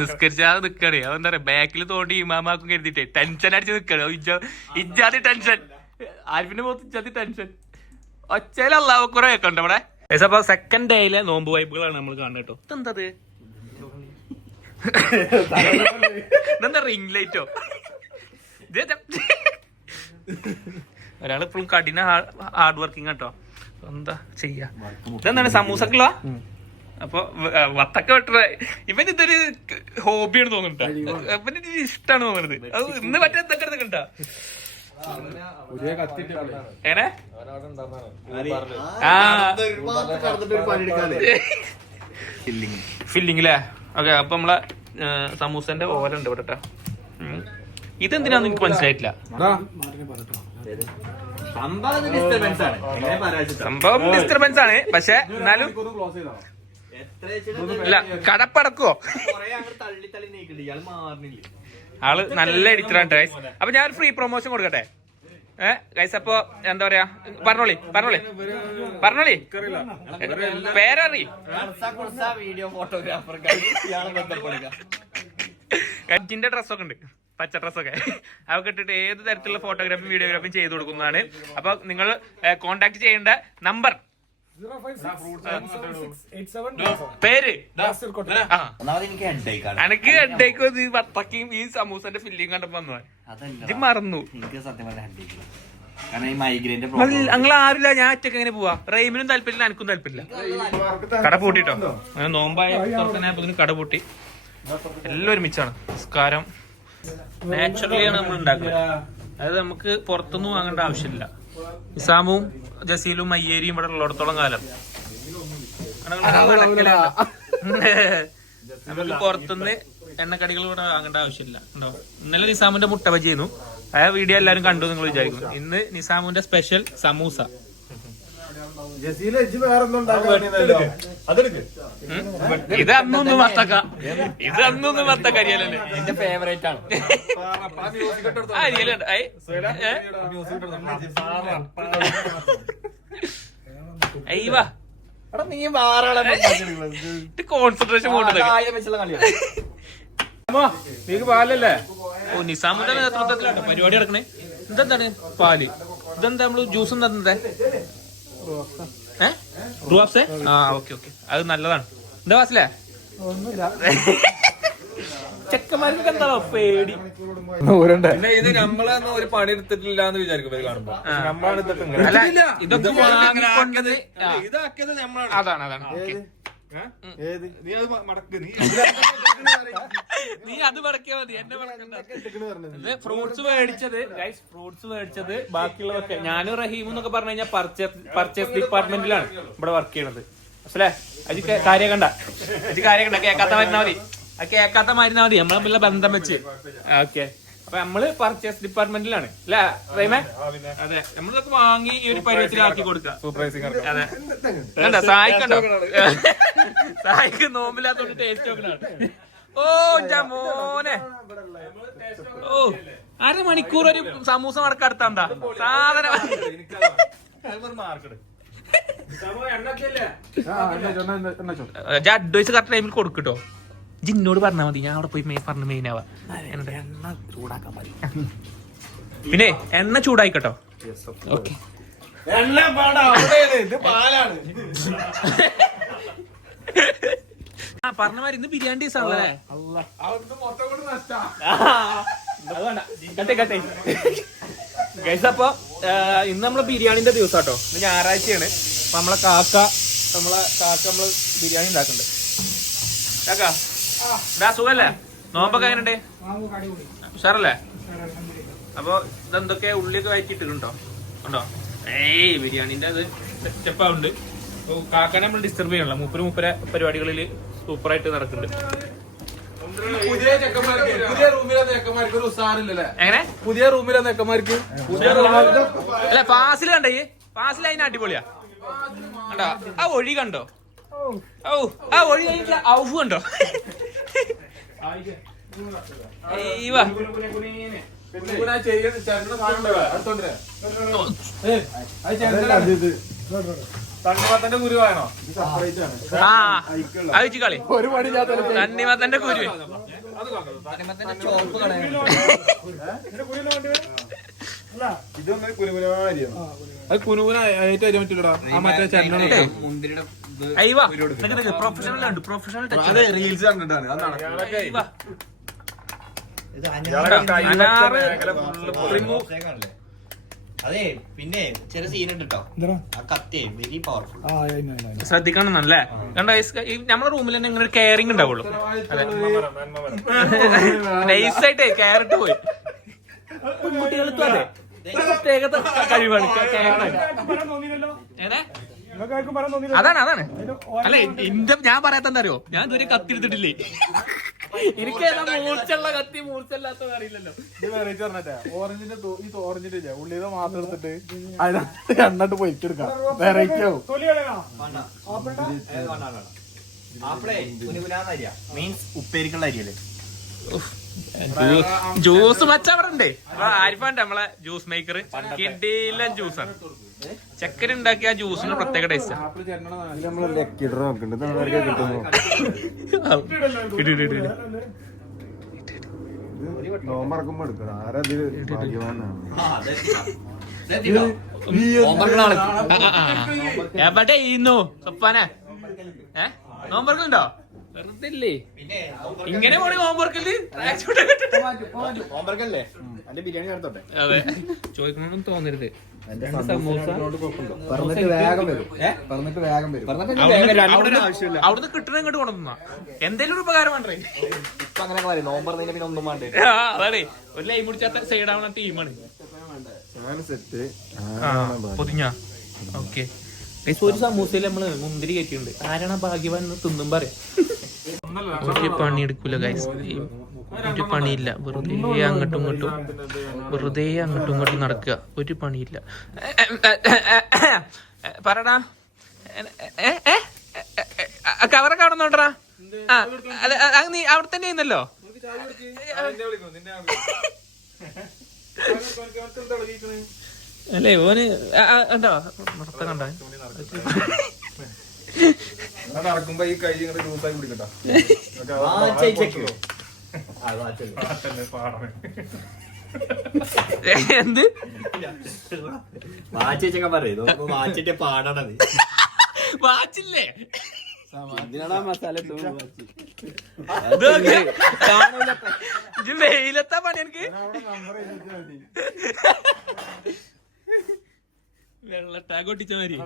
നിസ്കരിച്ചാതെ നിക്കണേ. അതെന്താ പറയാ, ബാക്കിൽ തോണ്ടി ഇമാമാക്കും കരുതിട്ടേ ടെൻഷൻ അടിച്ച് നിക്കണേ. ഇജ്ജാതി ടെൻഷൻ, ആരിഫിന്റെ മുഖത്ത് ഇജ്ജാതി ടെൻഷൻ. ഒച്ചയില അള്ളാഹുക്കുറെ കേൾക്കണ്ട ഇവിടെ. അപ്പൊ സെക്കൻഡ് ഡേയിലെ നോമ്പ് വൈബുകളാണ് നമ്മൾ കാണുന്നത് കേട്ടോ. ഇതെന്തത്, ഇതെന്താ റിംഗ് ലൈറ്റോ? ഒരാളിപ്പോഴും കഠിന ഹാർഡ് വർക്കിംഗ് കേട്ടോ. എന്താ ചെയ്യാ, ഇതെന്താണ് സമൂസക്കുള്ള. അപ്പൊ വത്തക്ക വെട്ട ഇവൻ ഇതൊരു ഹോബിയാണ് തോന്നുന്നുണ്ട്, ഇവന് ഇഷ്ടമാണ് തോന്നുന്നത്. അത് ഇന്ന് മറ്റേ എന്തൊക്കെ എടുത്തിട്ടുണ്ടാ എങ്ങനെ ഫില്ലിങ് അല്ലേ. ഓക്കെ, അപ്പൊ നമ്മളെ സമൂസന്റെ ഓല ഉണ്ട് ഇവിടെ. ഇതെന്തിനാന്ന് എനിക്ക് മനസ്സിലായിട്ടില്ല. സംഭവം ഡിസ്റ്റർബൻസ് ആണ്, പക്ഷെ എന്നാലും ഇല്ല കടപ്പടക്കോ. ആള് നല്ല എഡിറ്ററാണ് ഗൈസ്. അപ്പൊ ഞാൻ ഫ്രീ പ്രൊമോഷൻ കൊടുക്കട്ടെ ഗൈസ്. അപ്പൊ എന്താ പറയാ, പറഞ്ഞോളി പേരറി. ജിന്റെ ഡ്രസ്സൊക്കെ ഉണ്ട്, പച്ച ഡ്രസ്സൊക്കെ. അതൊക്കെ ഇട്ടിട്ട് ഏത് തരത്തിലുള്ള ഫോട്ടോഗ്രാഫിയും വീഡിയോഗ്രാഫിയും ചെയ്തു കൊടുക്കുന്നതാണ്. അപ്പൊ നിങ്ങൾ കോണ്ടാക്ട് ചെയ്യേണ്ട നമ്പർ, പേര്. എനിക്ക് ഹെഡേക്ക് ഈ വത്തക്കയും ഈ സമൂസന്റെ ഫില്ലിങ് കണ്ടപ്പോ വന്നു. ഇത് മറന്നു. ഞങ്ങൾ ആരില്ല, ഞാൻ ഒറ്റക്ക് എങ്ങനെ പോവാ. റെയിമിനും താല്പര്യമില്ല, എനിക്കും താല്പര്യമില്ല. കട പൂട്ടിട്ടോ, അങ്ങനെ നോമ്പായ കട പൂട്ടി. എല്ലാം ഒരുമിച്ചാണ് നിസ്കാരം. നാച്ചുറലിയാണ് നമ്മൾ ഉണ്ടാക്കുക, അതായത് നമുക്ക് പുറത്തൊന്നും വാങ്ങേണ്ട ആവശ്യമില്ല. ഇസാമും ജസീലും അയ്യേരിയും ഇവിടെ ഉള്ളിടത്തോളം കാലം നമുക്ക് പുറത്തുനിന്ന് എണ്ണക്കടികൾ ഇവിടെ വാങ്ങേണ്ട ആവശ്യമില്ല. ഉണ്ടോ, ഇന്നലെ നിസാമിന്റെ മുട്ട ബജി ചെയ്യുന്നു, ആ വീഡിയോ എല്ലാരും കണ്ടു നിങ്ങൾ വിചാരിക്കുന്നു. ഇന്ന് നിസാമിന്റെ സ്പെഷ്യൽ സമൂസ. ഇത് അന്നൊന്ന് വത്തക്ക, ഇത് അന്നൊന്ന് വത്തക്ക അരിയലല്ലേ, എന്റെ ഫേവറേറ്റ് ആണ്. അരിയലുണ്ട് അയ്യവാ കോൺസെൻട്രേഷൻ പാലല്ലേ. ഓ, നിസാമിന്റെ നേതൃത്വത്തിലാണ് പരിപാടി നടക്കണേ. ഇതെന്താണ് പാല്, ഇതെന്താ നമ്മള് ജ്യൂസ് എന്താ റൂഹ്സേ? ആ ഓക്കെ ഓക്കെ, അത് നല്ലതാണ്. എന്താ വാസിലേ, ചെക്കന്മാർക്ക് എന്താ പേടി. പിന്നെ ഇത് നമ്മളെ ഒരു പണി എടുത്തിട്ടില്ല എന്ന് വിചാരിക്കും കാണുമ്പോ. ഇതൊക്കെ വാങ്ങിക്കൊണ്ടത് അതാണ് അതാണ്. നീ അത് മടക്കിയാ മതി, എന്നെ മടക്കണ്ട. ഫ്രൂട്ട്സ് മേടിച്ചത് ബാക്കിയുള്ളതൊക്കെ ഞാനും റഹീം എന്നൊക്കെ പറഞ്ഞു കഴിഞ്ഞാൽ പർച്ചേസ് ഡിപ്പാർട്ട്മെന്റിലാണ് ഇവിടെ വർക്ക് ചെയ്യണത്. അല്ലേ അജി കാര്യം കണ്ട കേക്കാത്ത മരുന്നാ മതി, കേക്കാത്ത മരുന്നാ മതി, നമ്മളെ ബന്ധം വെച്ച്. ഓക്കെ, അപ്പൊ നമ്മള് പർച്ചേസ് ഡിപ്പാർട്ട്മെന്റിലാണ് അല്ലേ റഹീമേ? അതെ, നമ്മളിതൊക്കെ വാങ്ങി ഈ ഒരു പരുവത്തിലാക്കി കൊടുക്കുക. അതെ, കണ്ട സായിക്കണ്ടോ, സായിക്ക് നോമ്പില്ലാത്തോണ്ട് ടേസ്റ്റ് നോക്കണാണ്. ഓ മോനെ, ഓ അരമണിക്കൂർ ഒരു സമൂസ മടക്കടുത്താ സാധനം. അഡ്വൈസ് കറക്റ്റ് ടൈമിൽ കൊടുക്കട്ടോ. ജിന്നോട് പറഞ്ഞാൽ മതി, ഞാൻ അവിടെ പോയി പറഞ്ഞ മെയിനാവാ. പിന്നെ എണ്ണ ചൂടായിക്കട്ടോ. ഓക്കെ, ആ പറഞ്ഞ മാതിരി ഇന്ന് ബിരിയാണി ദിവസം ആണല്ലേ. അപ്പൊ ഇന്ന് നമ്മളെ ബിരിയാണിന്റെ ദിവസം കേട്ടോ. ഇന്ന് ഞായറാഴ്ചയാണ്. അപ്പൊ നമ്മളെ കാക്ക നമ്മള് ബിരിയാണി ഉണ്ടാക്കുന്നുണ്ട്. കാക്കാ സുഖല്ലേ? നോമ്പൊക്കെ എങ്ങനെയുണ്ട്? ഉഷാറല്ലേ? അപ്പൊ ഇതെന്തൊക്കെ ഉള്ളിയൊക്കെ വയറ്റിട്ടുണ്ടോ? ഉണ്ടോ? ഏയ് ബിരിയാണിന്റെ അത് സെറ്റപ്പാവുണ്ട്. കാക്കാനെ നമ്മൾ ഡിസ്റ്റർബ് ചെയ്യണല്ലോ. മൂപ്പര പരിപാടികളിൽ സൂപ്പറായിട്ട് നടക്കുന്നുണ്ട്. എങ്ങനെ പുതിയ റൂമിലെ നെക്കന്മാർക്ക് അല്ല ഫാസിൽ കണ്ടേ? ഫാസിൽ അതിന് അടിപൊളിയാ. കണ്ടോ ആ ഒഴി കണ്ടോ? ഓ ആ ഒഴി ഔഫ് കണ്ടോ? തണ്ണിമത്തന്റെ കുരു വേണോ? ആ അയച്ചു കളി ഒരു പണി തണ്ണിമത്തന്റെ കുരു ഇതൊന്നും കുരുമുരാരിയാണ്. അത് കുനുകുനായിട്ട് അരി പറ്റില്ലടാ. ആ മറ്റേ ചെന്നൈ പ്രൊഫഷണൽ ഉണ്ട് പ്രൊഫഷണൽ റീൽസ് കണ്ടിട്ടാണ് അത് നടക്കുന്നത്. അതെ പിന്നെ ചില സീൻ ഉണ്ട് കേട്ടോ. ആ കത്തി വെരി പവർഫുൾ. ശ്രദ്ധിക്കണം നല്ലേ കണ്ട നമ്മുടെ റൂമിൽ തന്നെ ഇങ്ങനെ ഒരു കെയറിംഗ് ഉണ്ടാവുള്ളൂ. നൈസായിട്ടേ ക്യാരറ്റ് പോയി കുട്ടികൾക്ക് അതെ പ്രത്യേക കഴിവാണ്. അതാണ് അല്ല ഞാൻ പറയാത്ത എന്താ അറിയോ, ഞാൻ ഇതുവരെ കത്തിയെടുത്തിട്ടില്ലേ. എനിക്ക് മൂർച്ചുള്ള കത്തി മൂർച്ചല്ലാത്തത് അറിയില്ലല്ലോ. ഓറഞ്ചിന്റെ ഈ ഓറഞ്ചിന്റെ ഉള്ളിൽ മാത്രം എടുത്തിട്ട് അതിനകത്ത് എണ്ണട്ട് പൊരിച്ചെടുക്കാം. വെറൈറ്റി ആവും. മീൻസ് ഉപ്പേരിക്കുള്ള അരിയല്ലേ. ജ്യൂസ് മച്ചവറുണ്ട് ആരിഫാണ്ട് നമ്മളെ ജ്യൂസ് മേക്കർ കിട്ടിയില്ല ജ്യൂസാണ്. ചക്കര ഉണ്ടാക്കിയ ജ്യൂസിന് പ്രത്യേക ടേസ്റ്റ്. എവിടെ ഇന്നു സപ്പാനെ നോമ്പർക്കുണ്ടോ? വെറുതെ ഇങ്ങനെ പോണി ഹോംവർക്കല്ലേ. അതെ ചോദിക്കണമെന്ന് തോന്നരുത്. അവിടുന്ന് കിട്ടണ ഇങ്ങോട്ട് കൊണ്ടുവന്ന എന്തേലും ഒരു ഉപകാരം വേണ്ടേ. അതാണ് ഒരു ലൈൻ മുടിച്ചാത്ത സൈഡാവണ ടീമാണ്. പൊതിഞ്ഞ ഓക്കെ. ഒരു സമൂസയിൽ നമ്മള് മുന്തിരി കയറ്റിട്ടുണ്ട്. ആരാണ് ഭാഗ്യവാൻ തിന്നും പറയാം. ഒരു പണിയെടുക്കൂല ഗൈസ്, ഒരു പണിയില്ല. വെറുതെ അങ്ങോട്ടും ഇങ്ങോട്ടും നടക്കുക. ഒരു പണിയില്ല. പറടാ കവറൊക്കെ അവിടെ നോട്ടറാ. നീ അവിടെ തന്നെ ഇന്നല്ലോ. അല്ലേ ഓന് കണ്ടോ നടത്ത കണ്ട നടക്കുമ്പോ ഈ കൈ ഇങ്ങനെ ജ്യൂസായി കുടിക്കട്ടോ. എന്ത് വാച്ചൊക്കെ പറയും പാടണത് വാച്ചില്ലേ വെയിലെത്താ പണി എനിക്ക്. വെള്ളട്ടാക്ക് ഒട്ടിച്ച മാതിരി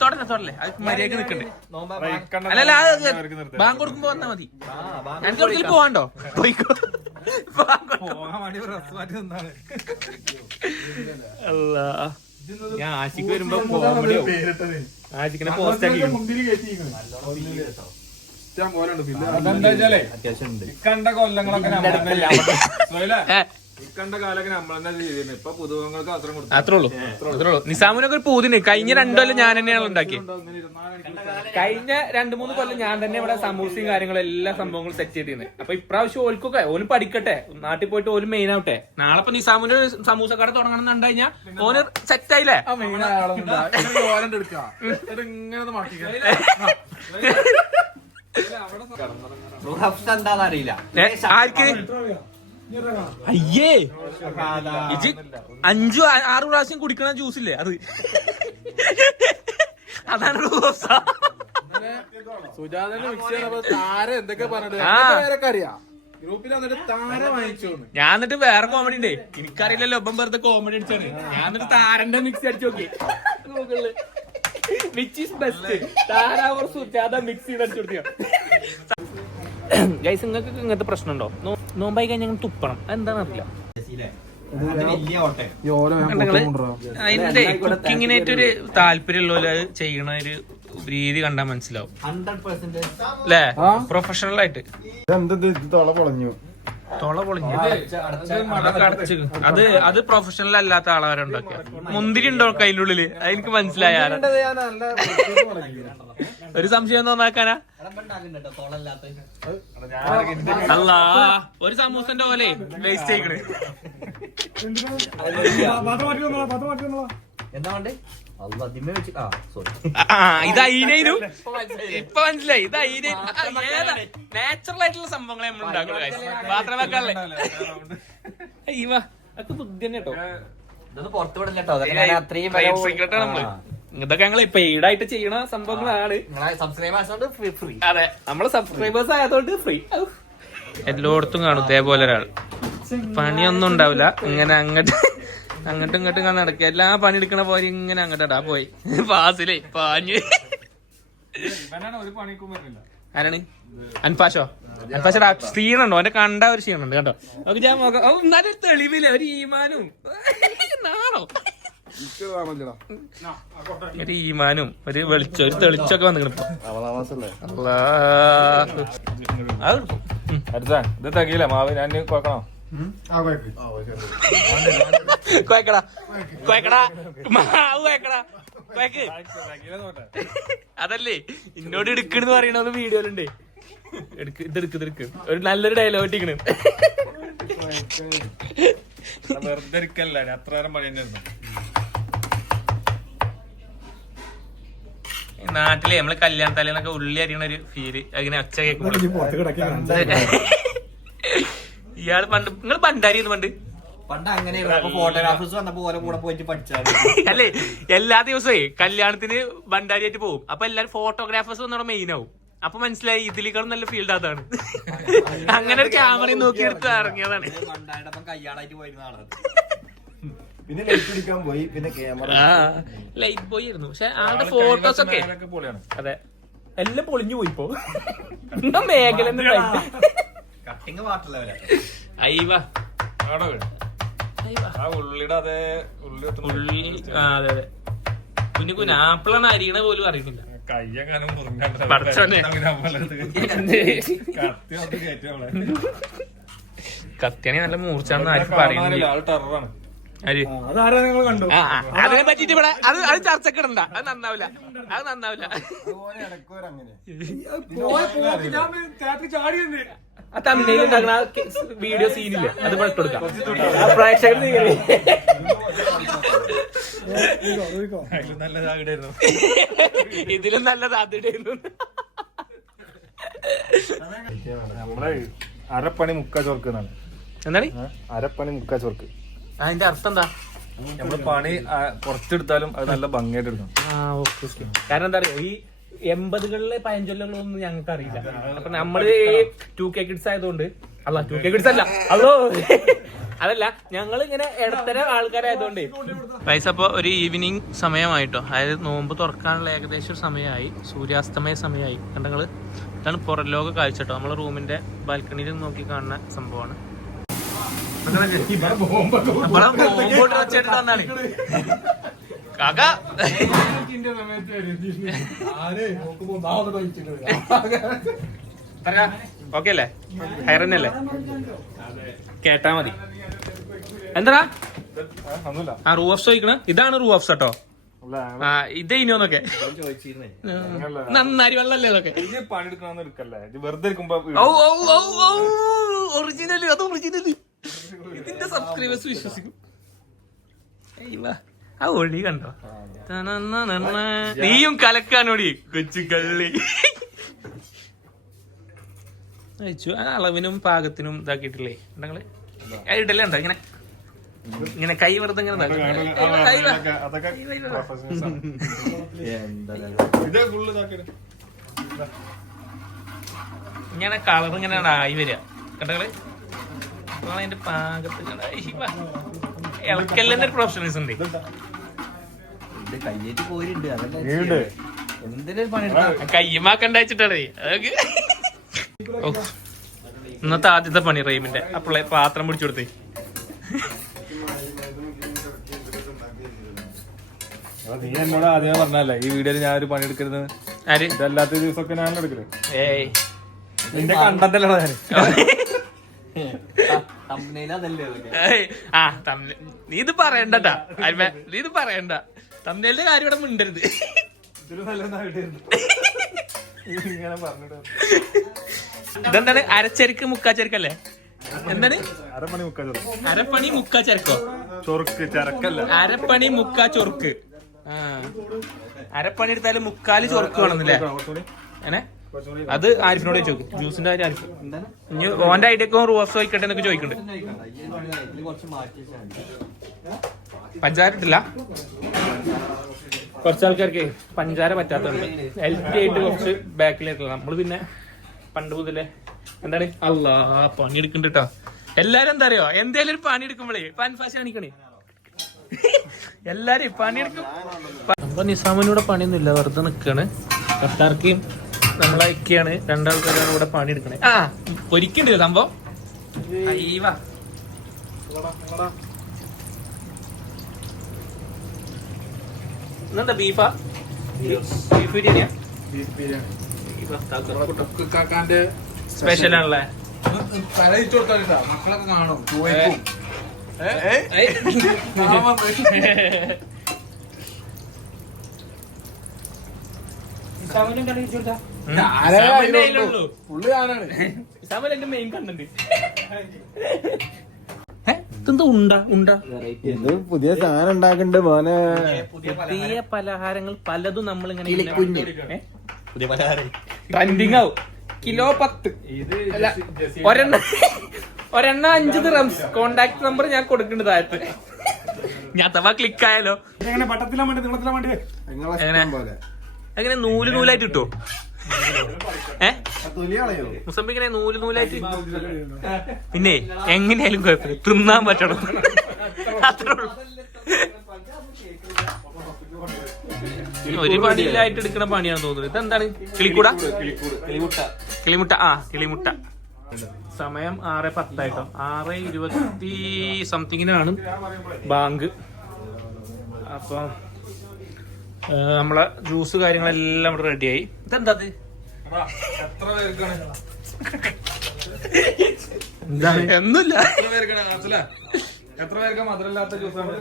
തൊടല്ലേ മര്യാദക്ക് നിക്കണ്ടേ. അല്ലല്ല ബാങ്ക് കൊടുക്കുമ്പോ വന്നാ മതി. എനിക്ക് ഒരിക്കലും പോവാണ്ടോ പോയിക്കോ. അല്ലാ ഞാൻ ആശിക്ക് വരുമ്പോ ആശിക്കിനെ പോസ്റ്റ് ആക്കി കണ്ട കൊല്ലങ്ങളൊക്കെ ഇക്കണ്ട കാലൊക്കെ നമ്മൾ തന്നെ ചെയ്തിരുന്നു. ഇപ്പൊ പുതുവങ്ങൾക്ക് അത്രയും കൊടുത്തു. അത്രേ ഉള്ളൂ. നിസാമിനൊക്കെ ഒരു പൂതിന് കഴിഞ്ഞ 2 കൊല്ലം ഞാൻ തന്നെയാണ് ഉണ്ടാക്കിയത്. കഴിഞ്ഞ 2-3 കൊല്ലം ഞാൻ തന്നെ ഇവിടെ സമൂസയും കാര്യങ്ങളും എല്ലാ സംഭവങ്ങളും സെറ്റ് ചെയ്തിരുന്നത്. അപ്പൊ ഇപ്രാവശ്യം ഓൽക്കൊക്കെ ഓല് പഠിക്കട്ടെ, നാട്ടിൽ പോയിട്ട് ഓല് മെയിൻ ആവട്ടെ. നാളെ ഇപ്പൊ നിസാമിന് സമൂസ കട തുടങ്ങണം എന്നുണ്ട് കഴിഞ്ഞാൽ ഓന് സെറ്റ് ആയില്ലേ. എന്താന്നറിയില്ല ആർക്ക് അയ്യേ 5-6 പ്രാവശ്യം കുടിക്കണ ജ്യൂസില്ലേ അത്. അതാണ് സുജാതന്റെ മിക്സ് താരം എന്തൊക്കെ പറഞ്ഞിട്ട് അറിയാം. ഗ്രൂപ്പിൽ വന്നിട്ട് താരം വാങ്ങിച്ചു. ഞാൻ എന്നിട്ട് വേറെ കോമഡി ഉണ്ടേ, എനിക്കറിയില്ലല്ലോ ഒപ്പം വെറുതെ കോമഡി അടിച്ചാണ്. ഞാൻ എന്നിട്ട് താരന്റെ മിക്സ് അടിച്ചു നോക്കി ഗൂഗിളില്. Which is best Thara Sujatha mix ചെയ്ത് അടിച്ചു കൊടുത്തിയോ. ഗൈസ് നിങ്ങൾക്ക് ഇങ്ങനത്തെ പ്രശ്നമുണ്ടോ? നോമ്പായി കഴിഞ്ഞാൽ ഞങ്ങൾ തുപ്പണം, എന്താണെന്ന് അറിയില്ല. അതിന്റെ കുക്കിങ്ങിനായിട്ടൊരു താല്പര്യമുള്ള ചെയ്യണ ഒരു രീതി കണ്ടാൽ മനസ്സിലാവും അല്ലേ. പ്രൊഫഷണൽ ആയിട്ട് തൊള പൊളിഞ്ഞു അടച്ച് അത് പ്രൊഫഷണൽ അല്ലാത്ത ആളാരെ ഉണ്ടാക്കിയ. മുന്തിരി ഉണ്ടോ അതിൻ്റെ ഉള്ളില് അതെനിക്ക് മനസ്സിലായ. ഒരു സംശയം തോന്നാക്കാനാ. അല്ല ഒരു സമൂസന്റെ പോലെ വേസ്റ്റ് ചെയ്യണേ. എന്താ വേണ്ടേ ഇത് അയിനു ഇപ്പൊ മനസ്സിലായി ഇത് അയിന് നാച്ചുറൽ ആയിട്ടുള്ള സംഭവങ്ങളെ നമ്മൾ ഉണ്ടാക്കുള്ളൂ പാത്രം വെക്കാനല്ലേ ഇവ അതൊക്കെ ബുദ്ധി തന്നെ കേട്ടോ സീക്രട്ട് ആണ് നമ്മള് ഇതൊക്കെ ഞങ്ങൾ പെയ്ഡായിട്ട് ചെയ്യണ സംഭവങ്ങളാണ്. അതെ നമ്മള് സബ്സ്ക്രൈബേഴ്സ് ആയതുകൊണ്ട് ഫ്രീ. എല്ലായിടത്തും കാണും ഇതേപോലെ ഒരാൾ പണിയൊന്നും ഉണ്ടാവില്ല ഇങ്ങനെ അങ്ങോട്ടും ഇങ്ങോട്ടും ഇങ്ങനെ നടക്കുക. എല്ലാ പണി എടുക്കണ പോലെ ഇങ്ങനെ അങ്ങോട്ടാ പോയി പാസിലേ പാഞ്ഞ്. ആരാണ് അൻപാഷോ? അൻപാഷ ക്ഷീണുണ്ടോ? അവന്റെ കണ്ട ഒരു ക്ഷീണുണ്ട് കേട്ടോ. നമുക്ക് ഞാൻ നോക്കാം. എന്നാലും തെളിവില്ല ഒരു ഈമാനും നാണോ ഒരു ഈമാനും ഒരു വെളിച്ചം ഒരു തെളിച്ചൊക്കെ വന്നിട്ട് ഇത് തകയില്ല മാവ് ഞാൻ കുഴക്കണോ? കൊയക്കടാ കൊയക്കടാ മാവ് കൊയക്കടാ കൊയക്ക്. അതല്ലേ ഇന്നോട് എടുക്കണെന്ന് പറയണത് വീഡിയോയിലുണ്ട്. ഇതെടുക്ക് ഒരു നല്ലൊരു ഡയലോഗ് ഇട്ടിക്കണ്. വെറുതെ എടുക്കല്ല അത്ര നേരം പണി തന്നെ. നാട്ടിലെ നമ്മള് കല്യാണ തലേന്നൊക്കെ ഉള്ളി അരിയണ ഒരു ഫീല് അങ്ങനെ ഒച്ച കേൾക്കുമ്പോൾ ഇയാള് പണ്ട് നിങ്ങൾ പണ്ടാരിയത് പണ്ട് അങ്ങനെ ഫോട്ടോഗ്രാഫേഴ്സ് വന്നപ്പോ ഓരോ കൂടെ പോയിട്ട് പഠിച്ചാൽ അല്ലേ എല്ലാ ദിവസമേ കല്യാണത്തിന് ഭണ്ടാരിയായിട്ട് പോകും. അപ്പൊ എല്ലാരും ഫോട്ടോഗ്രാഫേഴ്സ് വന്നവിടെ മെയിൻ ആവും. അപ്പൊ മനസ്സിലായി ഇതിലേക്കാളും നല്ല ഫീൽഡ് അതാണ്. അങ്ങനെ ഒരു ക്യാമറ നോക്കി എടുത്ത് ഇറങ്ങിയതാണ്. കല്യാണമായിട്ട് പോയിരുന്ന പിന്നെ ലൈറ്റ് പിടിക്കാൻ പോയി, പിന്നെ ക്യാമറ ലൈറ്റ് പോയി ആയിരുന്നു. പക്ഷെ ആളുടെ ഫോട്ടോസ് ഒക്കെ അതെ എല്ലാം പൊളിഞ്ഞു പോയിപ്പോ മേഖല കട്ടിങ് പാട്ടില്ല അയ്യവ ഉള്ളിയുടെ അതേ ഉള്ളി. അതെ അതെ കുഞ്ഞു കുഞ്ഞു ആപ്പിളാണ് അരിയണ പോലും അറിയുന്നില്ല. കത്തിയാണെ നല്ല മൂർച്ചാന്ന് ആർക്കും പറയുന്നില്ല. അതിനെ പറ്റിട്ട് ഇവിടെ അത് ചർച്ചക്കിടണ്ട. അത് നന്നാവില്ല. ആ തമിഴിലുണ്ടാകുന്ന വീഡിയോ സീനില്ല അത് പെട്ടെടുക്കാം. പ്രേക്ഷകർ ഇതിലും നല്ല സാധ്യതയായിരുന്നു. നമ്മളെ അരപ്പണി മുക്കാ ചോർക്കുന്നാണ്. എന്താണ് അരപ്പണി മുക്കാ ചോർക്ക്? അതിന്റെ അർത്ഥം എന്താ? നമ്മള് പണി കുറച്ചെടുത്താലും അത് നല്ല ഭംഗിയായിട്ട് എടുക്കണം. കാരണം എന്താ അറിയോ, ഈ 80കളിലെ പഴഞ്ചൊല്ലുകളൊന്നും ഞങ്ങൾക്ക് അറിയില്ല. അപ്പൊ നമ്മള് 2K കിഡ്സ് ആയതുകൊണ്ട് 2K കിഡ്സ് അല്ല അതല്ല ഞങ്ങൾ ഇങ്ങനെ ഇടത്തരം ആൾക്കാരായതുകൊണ്ട് പൈസ. അപ്പൊ ഒരു ഈവനിങ് സമയമായിട്ടോ, അതായത് നോമ്പ് തുറക്കാനുള്ള ഏകദേശം സമയമായി, സൂര്യാസ്തമയ സമയമായി. കണ്ടങ്ങള് ഇതാണ് പുറം ലോക കാഴ്ച കേട്ടോ. നമ്മളെ റൂമിന്റെ ബാൽക്കണിയിൽ നോക്കി കാണുന്ന സംഭവമാണ്. വന്നാണ് കാക്ക ഓക്കെ അല്ലേ? ഹയറന്നല്ലേ? കേട്ടാ മതി. എന്താ റൂ ഓഫ് ചോദിക്കണ? ഇതാണ് റൂ ഓഫ്സ് കേട്ടോ. ഇതേ ഇനിയൊന്നൊക്കെ നന്നാരി വെള്ളല്ലേ അതൊക്കെ ഒറിജിനല്. അത് ഒറിജിനല്. ഇതിന്റെ സബ്സ്ക്രൈബേഴ്സ് വിശ്വസിക്കും. ആ ഒളി കണ്ടോ? നീയും കലക്കാനോടി കൊച്ചു കള്ളി. അയച്ചു അളവിനും പാകത്തിനും ഇതാക്കിയിട്ടില്ലേ ഞങ്ങള് ഇടല്ലേ ഉണ്ടോ ഇങ്ങനെ ഇങ്ങനെ കൈ വെറുതെ ഇങ്ങനെ ഇങ്ങനെ കളർ ഇങ്ങനെ ആയി വരിക കണ്ടകള്. അതിന്റെ പാകത്തിന് ഇളക്കല്ലേ ഒരു പ്രൊഫഷണൽസ് ഉണ്ട്. കയ്യമാക്കണ്ട വെച്ചിട്ടാണ് അതൊക്കെ. ഇന്നത്തെ ആദ്യത്തെ പണി റെയിമിന്റെ. അപ്പോളെ പാത്രം പിടിച്ചു കൊടുത്തേ. നീ എന്നോട് ആദ്യമേ പറഞ്ഞല്ലേ ഈ വീഡിയോയിൽ ഞാൻ ഒരു പണി എടുക്കരുത്. ഇതല്ലാത്ത ദിവസമൊക്കെ ഞാൻ എടുക്കല്. നിന്റെ കണ്ടല്ലോ ഞാൻ. നീ ഇത് പറയണ്ടട്ടാ. നീ ഇത് പറയണ്ട. തമ്മിലിന്റെ കാര്യം ഇവിടെ മിണ്ടരുത്. ഇതെന്താണ്? അരച്ചെരുക്ക് മുക്കാച്ചെരുക്കല്ലേ? എന്താണ് അരപ്പണി മുക്കാ അരപ്പണി മുക്കാ ചെറുക്കോ? ചൊറുക്ക് ചരക്കല്ല. അരപ്പണി മുക്കാ ചൊറുക്ക്. അരപ്പണി എടുത്താലും മുക്കാല് ചൊറുക്ക് വേണമെന്നില്ലേ അങ്ങനെ അത് ആരിഫിനോട് ചോദിക്കും ജ്യൂസിന്റെ കാര്യം ആരിഫ് ഇനി ഓന്റെ ഐഡിയക്ക് റോസ് വയ്ക്കട്ടെ എന്നൊക്കെ ചോദിക്കുന്നുണ്ട്. പഞ്ചാര ഇട്ടില്ല, കുറച്ച് ആൾക്കാർക്ക് പഞ്ചാര പറ്റാത്തതുണ്ട്. ഹെൽത്തി ആയിട്ട് കുറച്ച് ബാക്കിലായിട്ടുള്ള നമ്മള് പിന്നെ പണ്ട് മുതലേ എന്താണ് അല്ലാ പണിയെടുക്കണ്ട കേട്ടോ. എല്ലാരും എന്താ അറിയോ, എന്തേലും ഒരു പണി എടുക്കുമ്പോഴേ പൻഫാശ കാണിക്കണേ എല്ലാരും പണിയെടുക്കും. അപ്പൊ നിസാമിനൂടെ പണിയൊന്നുമില്ല, വെറുതെ നിക്കാണ്. കത്താർക്കും നമ്മളൊക്കെയാണ് രണ്ടാൾക്കാരാണ് ഇവിടെ പണിയെടുക്കണേ. ആ പൊരിക്കണ്ടല്ലോ സംഭവം. അയ്യവാ ഇന്നെന്താ ബീഫാ? ബീഫ് ബിരിയാണിയാ? സ്പെഷ്യൽ ആണല്ലേ? മക്കളൊക്കെ കാണും. മെയിൻ കണ്ടന്റ് ഇതെന്താ ഉണ്ട ഉണ്ട ഇത് പുതിയ സാധനം ഉണ്ടാക്കണ്ട് മോനെ. പുതിയ പലഹാരങ്ങൾ പലതും നമ്മൾ ഇങ്ങനെ പുതിയ പലഹാരം ട്രെൻഡിങ് ആവും. കിലോ 10 ഒരെണ്ണ 5 ദിർഹംസ്. കോണ്ടാക്ട് നമ്പർ ഞാൻ കൊടുക്കേണ്ടത് താഴത്ത്. ഞാൻ അഥവാ ക്ലിക്ക് ആയാലോ എങ്ങനെ നൂലായിട്ട് കിട്ടുമോ? മുസംബിക്കിനെ നൂലായിട്ട് പിന്നെ എങ്ങനെയായാലും കുഴപ്പമില്ല, തിന്നാൻ പറ്റണം, അത്രേ ഉള്ളൂ. ഒരു പണിയിലായിട്ട് എടുക്കുന്ന പണിയാണെന്ന് തോന്നുന്നത്. ഇതെന്താണ്? കിളിമുട്ട. ആ കിളിമുട്ട. സമയം 6:10 ആയിട്ടോ. 6:20 സംതിങ്ങിനാണ് ബാങ്ക്. അപ്പൊ നമ്മളെ ജ്യൂസ് കാര്യങ്ങളെല്ലാം ഇവിടെ റെഡിയായി. ഇതെന്താ എത്ര പേർക്കാണ്? എന്താണ്? ഒന്നുമില്ല. എത്ര പേർക്ക് മധുരമില്ലാത്ത ജ്യൂസാണ്?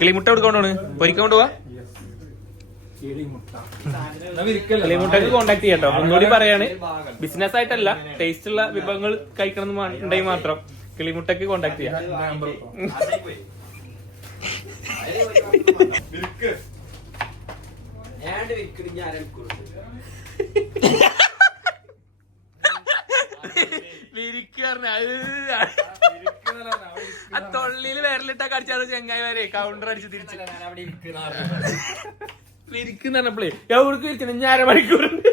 കിളിമുട്ട കൊടുക്കൊണ്ടാണ് പൊരിക്കാൻ കൊണ്ടുപോവാ. കിളിമുട്ടക്ക് കോണ്ടാക്ട് ചെയ്യാട്ടോ. ഒന്നുകൂടി പറയാണ്, ബിസിനസ് ആയിട്ടല്ല, ടേസ്റ്റ് ഉള്ള വിഭവങ്ങൾ കഴിക്കണം ഉണ്ടെങ്കിൽ മാത്രം കിളിമുട്ടക്ക് കോണ്ടാക്ട് ചെയ്യാം. ആ തൊള്ളിയില് വിരലിട്ടാ കടിച്ചാൽ ചെങ്ങായി വരെ കൗണ്ടർ അടിച്ച് തിരിച്ച് വിരിക്കുന്ന പറഞ്ഞപ്പോഴേ എവിടേക്ക് വിരിക്കണം? ഞാൻ അരമണിക്കൂറുണ്ട്.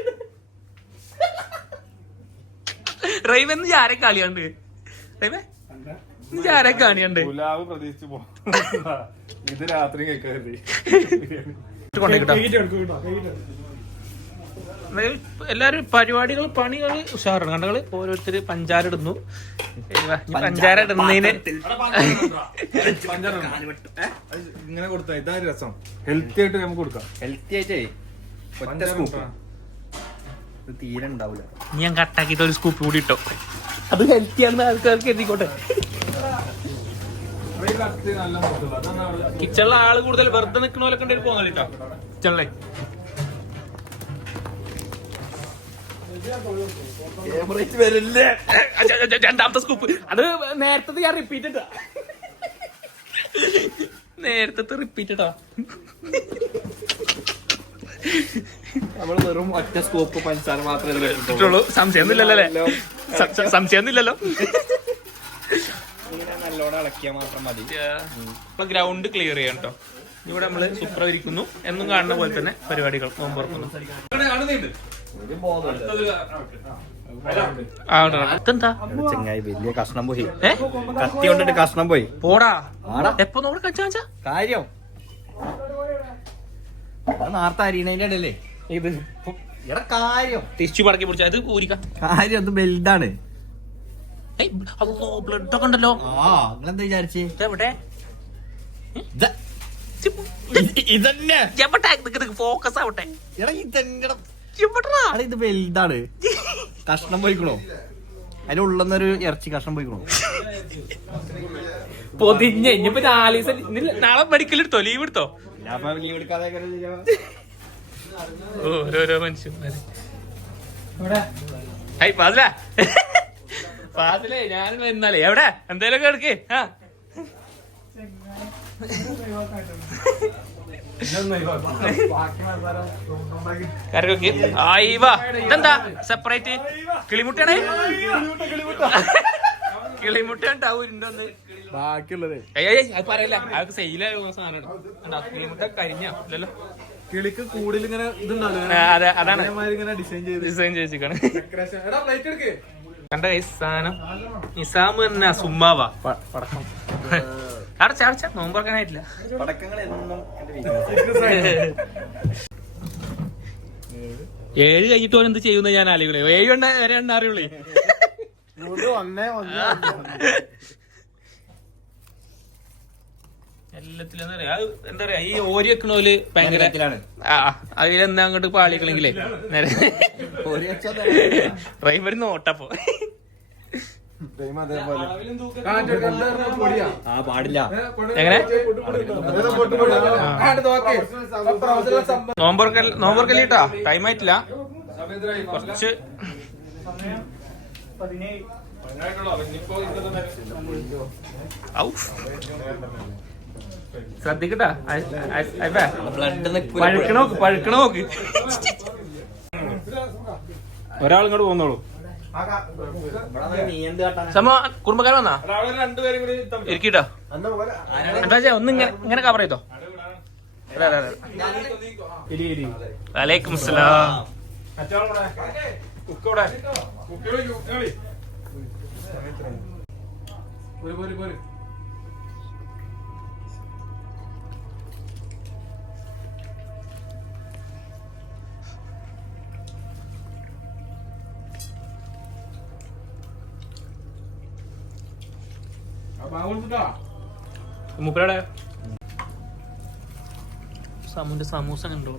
റൈവെന്ന് ഞാരെ കളിയാണ്ട് റൈവേ ഞാരെ കാണിയാണ്ട് പ്രതീക്ഷിച്ചു പോ. ഇത് രാത്രി കേൾക്കരുത്. എല്ലാരും പരിപാടികൾ പണികൾ ഉഷാറാണ്. കണ്ടകള് ഓരോരുത്തര് പഞ്ചാര ഇടുന്നു. പഞ്ചാര ഇടുന്നതിന് ഇങ്ങനെ കൊടുത്താ ഇതാ രസം. ഹെൽത്തി ആയിട്ട് നമുക്ക് കൊടുക്കാം. ഹെൽത്തി ആയിട്ടേ ഒറ്റ സ്കൂപ്പ് തീരെ ഉണ്ടാവില്ല. ഞാൻ കട്ടാക്കിയിട്ട് ഒരു സ്കൂപ്പ് കൂടി ഇട്ടോ. അത് ഹെൽത്തി ആണെന്ന് ആൾക്കാർക്ക് എത്തിക്കോട്ടെ. കിച്ചണിലെ ആള് കൂടുതൽ വെറുതെ നിൽക്കണ പോലെ കണ്ടിട്ട് പോകാൻ കേട്ടോ. കിച്ചണിലെ രണ്ടാമത്തെ സ്കൂപ്പ് അത് നേരത്തെ ഞാൻ റിപ്പീറ്റ് ഇട്ടാ. നേരത്തെ റിപ്പീറ്റ് ഇട്ടാ. നമ്മള് വെറും ഒറ്റ സ്കൂപ്പ് പഞ്ചസാര മാത്രമേ ഇട്ടുള്ളൂ. സംശയമൊന്നുമില്ലല്ലോ. സംശയമൊന്നുമില്ലല്ലോ. നല്ലോണം ഇളക്കിയാൽ മാത്രം മതി. ഗ്രൗണ്ട് ക്ലിയർ ചെയ്യാം കേട്ടോ. ഇവിടെ നമ്മള് സുപ്രവരിക്കുന്നു എന്നും കാണുന്ന പോലെ തന്നെ പരിപാടികൾ നോമ്പുറക്കുന്നു. ചെങ്ങായി വലിയ കഷ്ണം പോയി. കത്തി കൊണ്ടിട്ട് കഷ്ണം പോയി. പോടാ എപ്പൊ നോട് കച്ചാ കാര്യം നേരത്തെ അരിയണതിന്റെ ഇടയിലേ ഇത് എടാ കാര്യം തിരിച്ചു പടക്കി പിടിച്ച ഇത് ഊരിക്കാം. കാര്യം അത് ബെൽഡാണ്. ബ്ലഡ് ഒക്കെ ഉണ്ടല്ലോ. ആ നിങ്ങളെന്താ വിചാരിച്ചേ? എവിടെ ഇതന്നെ ഫോക്കസ് ആവട്ടെ. എടാ ഇതെന്താ ഇത് വലുതാണ്. കഷ്ണം പോയിക്കണോ? അതിന്റെ ഉള്ളൊന്നൊരു ഇറച്ചി കഷ്ണം പോയിക്കണോ? പൊതിഞ്ഞ ഇനിയിപ്പോ 4 ദിവസം നാളെ മെഡിക്കൽ എടുത്തോ? ലീവ് എടുത്തോ? ലീവ് എടുക്കാതെ ഓരോരോ മനുഷ്യന്മാര്. ഫാസിലേ ഞാൻ എന്നാലേ എവിടെ എന്തേലൊക്കെ എടുക്കേ. കരകൊക്കെ ആയിവാ ഇതെന്താ സെപ്പറേറ്റ് കിളിമുട്ടാണ് കിളിമുട്ട ഉണ്ടാവൂരിണ്ടോന്ന് ബാക്കിയുള്ളത് അത് പറയല്ല അതൊക്കെ സെയിലായ സാധനമാണ് കിളിമുട്ട കരിഞ്ഞല്ലോ കിളിക്ക് കൂടുതൽ ഇങ്ങനെ ഇതുണ്ടാവില്ല. അതെ അതാണ് ഇങ്ങനെ ഡിസൈൻ ചെയ്യിക്കാണ് കണ്ട സാധനം നിസാമ് തന്നെ സുമ്മാവാ പടക്കം അടച്ച നോമ്പറക്കാനായിട്ടില്ല പടക്കങ്ങൾ എന്നും എന്റെ 7 കഴിഞ്ഞിട്ട് ഓൻ എന്ത് ചെയ്യുന്ന ഞാൻ ആലോചിക്കണേ 7 വരെ അറിയുള്ളേ എല്ലാത്തിലും എന്താ പറയാ എന്താ പറയാ ഈ ഓരി വെക്കണോല് ഭയങ്കര അതിലെന്താ അങ്ങോട്ട് പാളിക്കണെങ്കിലേ ഡ്രൈവർ നോട്ടപ്പോ പാടില്ല. എങ്ങനെ നോമ്പർക്കല്ലിട്ടാ ടൈം ആയിട്ടില്ല കുറച്ച് ശ്രദ്ധിക്കട്ടാ പഴുക്കണോക്ക് ഒരാൾ ഇങ്ങോട്ട് പോന്നോളൂ. കുടുംബക്കാരൻ വന്നാ ഇരിക്കട്ടോ എന്താ ഒന്ന് ഇങ്ങനെ കവർ ചെയ്തോ. വലൈക്കും സലാം. മൂപ്പരടെ സാമുന്റെ സമൂസ ഉണ്ടോ?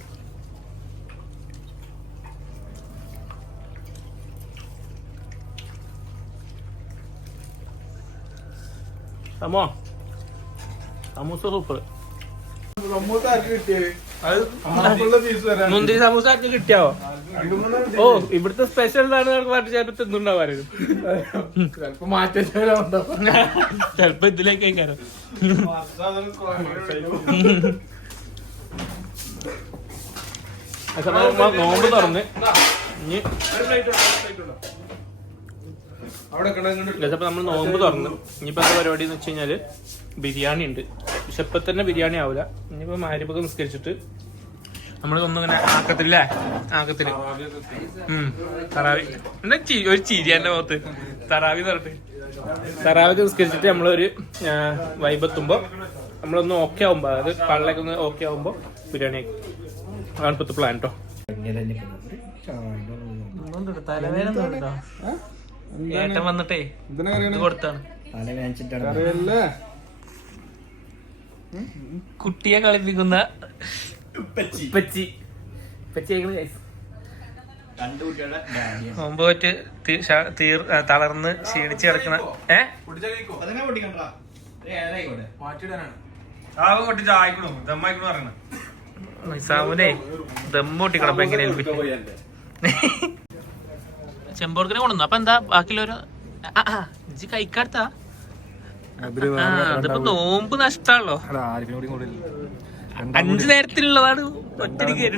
സമോ സമൂസ സൂപ്പർ. മുന്തിരി സമൂസ ആക്കി കിട്ടിയാവോ? ഓ ഇവിടുത്തെ സ്പെഷ്യൽ ആണ് പറഞ്ഞ് ചിലപ്പോ തിന്നുണ്ടാവാരും ചെലപ്പോ ഇതിലേക്ക് കഴിക്കാരോ. നോമ്പ് തുറന്ന് ഇനി നമ്മൾ നോമ്പ് തുറന്ന് ഇനിയിപ്പോ എന്താ പരിപാടി എന്ന് വെച്ച് കഴിഞ്ഞാല് ബിരിയാണി ഉണ്ട്. പക്ഷെ ഇപ്പൊ തന്നെ ബിരിയാണി ആവില്ല. ഇനിയിപ്പോ മാരിപ്പൊക്കെ നിസ്കരിച്ചിട്ട് നമ്മളിതൊന്നിങ്ങനെ ആക്കത്തില്ലേ ആക്കത്തില് തറാവി എന്താ ഒരു ചിരി എന്റെ മുഖത്ത് തറാവി പറഞ്ഞിട്ട് തറാവി നിസ്കരിച്ചിട്ട് നമ്മളൊരു വൈബെത്തുമ്പോ നമ്മളൊന്ന് ഓക്കെ ആവുമ്പോ അതായത് പള്ളൊക്കെ ഒന്ന് ഓക്കെ ആവുമ്പോ ബിരിയാണി അതാണ് ഇപ്പത്തെ പ്ലാൻ കേട്ടോ. ഏട്ടൻ വന്നിട്ടേ ഇത് കൊടുത്താണ് കുട്ടിയെ കളിപ്പിക്കുന്ന മുമ്പ് വെച്ച് തളർന്ന് ക്ഷീണിച്ച് കിടക്കണ നിസാമിനെ ദമ്മ് പൊട്ടിക്കണം എങ്ങനെയാലും ചെമ്പോർക്കിനെ കൊണ്ടുവന്നു. അപ്പൊ എന്താ ബാക്കിയുള്ളവര് ഇജ്ജ് കഴിക്കാടുത്താ അതിപ്പോ നോമ്പ് നഷ്ടാണല്ലോ. 5 നേരത്തിലുള്ളതാണ് ഒറ്റയ്ക്ക്.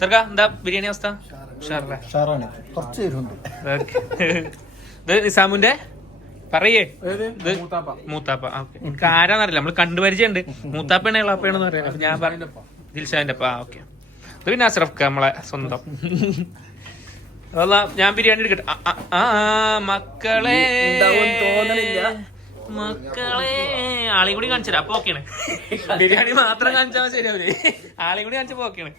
സർക്കാ എന്താ ബിരിയാണി അവസ്ഥ? ഇത് നിസാമുന്റെ പറയേ മൂത്താപ്പ. എനിക്ക് ആരാന്നറിയില്ല, നമ്മള് കണ്ടുപരിചയുണ്ട്. മൂത്താപ്പയാണ് എളാപ്പയാണെന്ന് പറയാം. അപ്പൊ ഞാൻ പറഞ്ഞു ദിൽഷാന്റെ അപ്പ. ഓക്കെ ഇത് പിന്നെ അസ്രഫ്ക്ക നമ്മളെ സ്വന്തം. ഞാൻ ബിരിയാണി എടുക്കട്ടെ. മക്കളെ ആളെയും കൂടി കാണിച്ചു തരാം. അപ്പൊ ഓക്കെയാണ്. ബിരിയാണി മാത്രം കാണിച്ചാൽ ശരിയാവില്ലേ? ആളെയും കൂടി കാണിച്ചപ്പോ ഓക്കെയാണ്.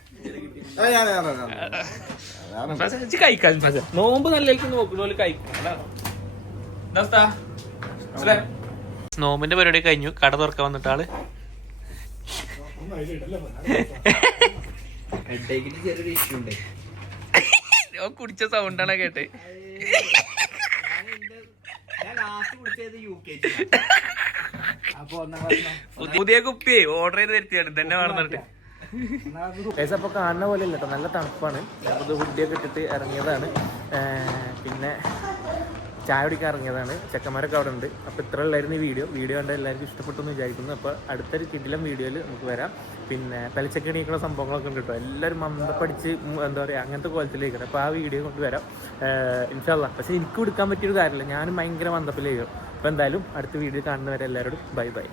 കഴിക്കാൻ നോമ്പ് നല്ല നോക്കുന്ന കഴിക്കണം. നോമ്പിന്റെ പരിപാടി കഴിഞ്ഞു. കട തുറക്കാൻ വന്നിട്ട് ആള് കുടിച്ച സൗണ്ടാണ് കേട്ടെ. പുതിയ കുപ്പി ഓർഡർ ചെയ്ത് വരുത്തിയാണ് തന്നെ വേണമെന്നിട്ട്. അപ്പൊ കാണുന്ന പോലെ ഇല്ല കേട്ടോ, നല്ല തണുപ്പാണ്. ഞാനത് ഹുഡിയൊക്കെ ഇട്ടിട്ട് ഇറങ്ങിയതാണ്. പിന്നെ ചായ കുടിക്കാൻ ഇറങ്ങിയതാണ്. ചെക്കന്മാരൊക്കെ അവിടെ ഉണ്ട്. അപ്പോൾ ഇത്ര ഉള്ളായിരുന്നു ഈ വീഡിയോ കണ്ട് എല്ലാവർക്കും ഇഷ്ടപ്പെട്ടു എന്ന് വിചാരിക്കുന്നു. അപ്പോൾ അടുത്തൊരു കിടിലം വീഡിയോയിൽ നമുക്ക് വരാം. പിന്നെ പലിച്ചക്ക് എണീക്കുന്ന സംഭവങ്ങളൊക്കെ ഉണ്ട് കേട്ടോ. എല്ലാവരും മന്ദപ്പടിച്ച് എന്താ പറയുക അങ്ങനത്തെ കോലത്തിലേക്കാണ്. അപ്പോൾ ആ വീഡിയോ കൊണ്ടുവരാം ഇൻഷാ അല്ലാഹ്. പക്ഷേ എനിക്ക് കൊടുക്കാൻ പറ്റിയൊരു കാര്യമില്ല, ഞാനും ഭയങ്കര മന്ദപ്പിലേക്കും. അപ്പോൾ എന്തായാലും അടുത്ത വീഡിയോ കാണുന്നവരെ എല്ലാവരോടും ബൈ.